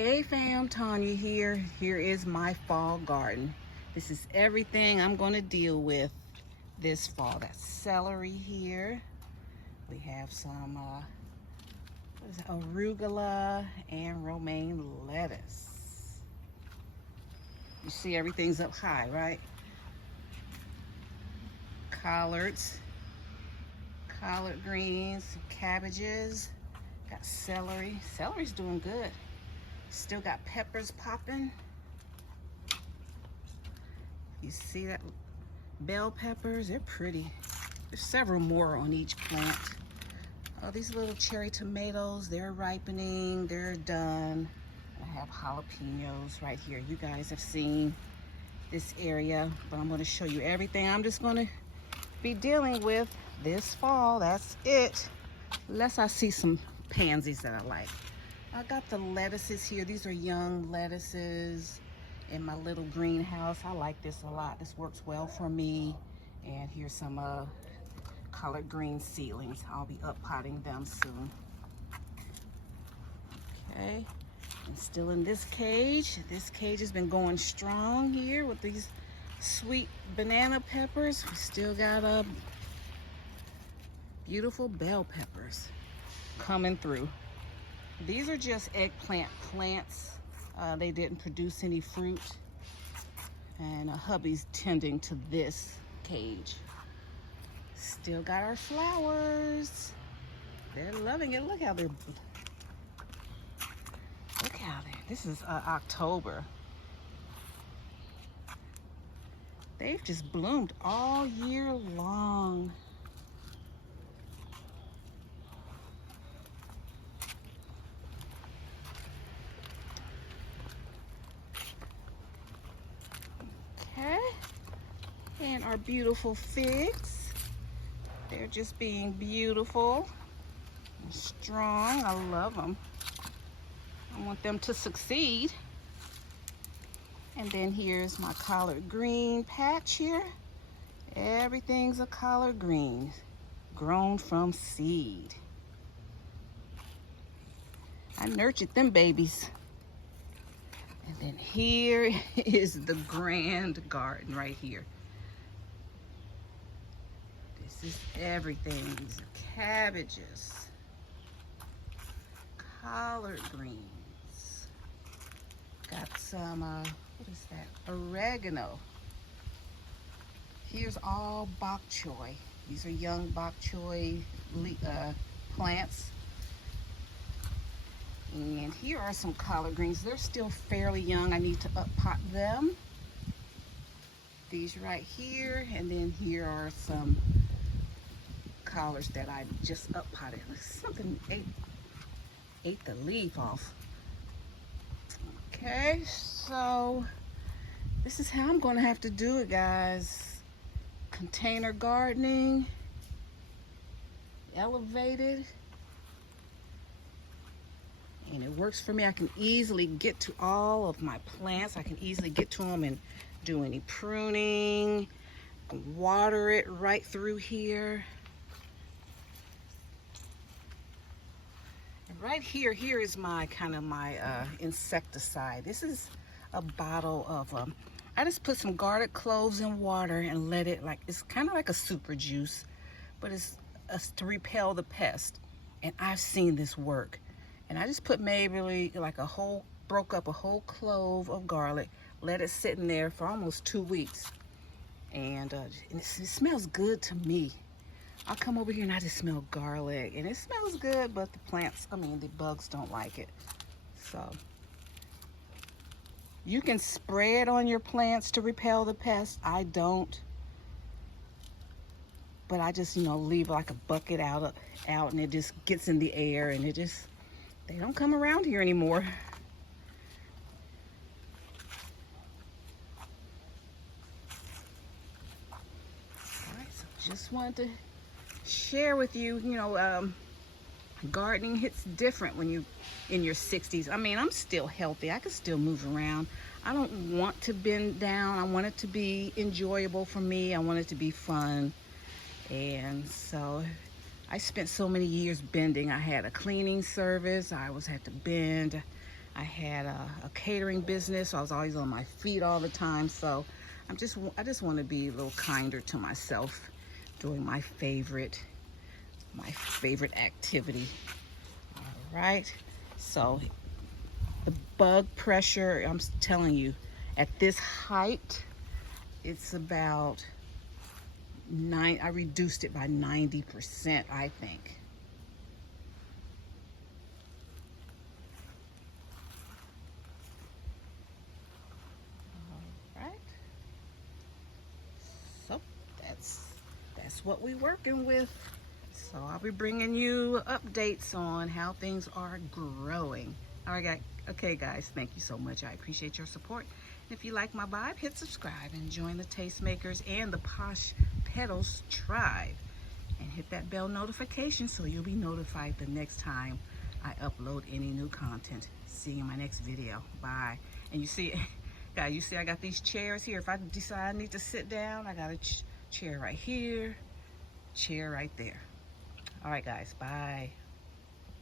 Hey fam, Tanya here. Here is my fall garden. This is everything I'm going to deal with this fall. That's celery here. We have some arugula and romaine lettuce. You see everything's up high, right? Collards, collard greens, cabbages, got celery. Celery's doing good. Still got peppers popping. You see that? Bell peppers, they're pretty. There's several more on each plant. Oh, these little cherry tomatoes, they're ripening, they're done. I have jalapenos right here. You guys have seen this area, but I'm going to show you everything I'm just going to be dealing with this fall. That's it. Unless I see some pansies that I like. I got the lettuces here. These are young lettuces in my little greenhouse. I like this a lot. This works well for me. And here's some collard green seedlings. I'll be up potting them soon. Okay, and still in this cage. This cage has been going strong here with these sweet banana peppers. We still got beautiful bell peppers coming through. These are just eggplant plants. They didn't produce any fruit. And hubby's tending to this cage. Still got our flowers. They're loving it. Look how they're, this is October. They've just bloomed all year long. Okay, and our beautiful figs. They're just being beautiful and strong. I love them. I want them to succeed. And then here's my collard green patch here. Everything's a collard green, grown from seed. I nurtured them babies. And then here is the grand garden right here. This is everything. These are cabbages, collard greens. Got some, what is that? Oregano. Here's all bok choy. These are young bok choy plants. And here are some collard greens. They're still fairly young. I need to up pot them. These right here. And then here are some collards that I just up potted. Something ate the leaf off. Okay, so this is how I'm going to have to do it, guys. Container gardening. Elevated. And it works for me. I can easily get to all of my plants. I can easily get to them and do any pruning, water it right through here. And right here is my insecticide. This is a bottle of, I just put some garlic cloves in water and let it, it's kind of like a super juice, but it's to repel the pest. And I've seen this work. And I just put maybe broke up a whole clove of garlic, let it sit in there for almost 2 weeks. And it smells good to me. I'll come over here and I just smell garlic. And it smells good, but the bugs don't like it. So you can spray it on your plants to repel the pests. I don't. But I just, leave like a bucket out and it just gets in the air and they don't come around here anymore. All right, so just wanted to share with you, gardening hits different when you in your 60s. I'm still healthy. I can still move around. I don't want to bend down. I want it to be enjoyable for me. I want it to be fun. And so I spent so many years bending. I had a cleaning service. I always had to bend. I had a catering business, so I was always on my feet all the time. So I just want to be a little kinder to myself, doing my favorite activity. All right. So the bug pressure, I'm telling you, at this height, it's about I reduced it by 90%, I think. All right. So that's what we're working with. So I'll be bringing you updates on how things are growing. All right, guys. Okay, guys, thank you so much. I appreciate your support. And if you like my vibe, hit subscribe and join the Tastemakers and the Posh Petals tribe. And hit that bell notification so you'll be notified the next time I upload any new content. See you in my next video. Bye. And you see, guys, you see I got these chairs here. If I decide I need to sit down, I got a chair right here, chair right there. All right, guys, bye.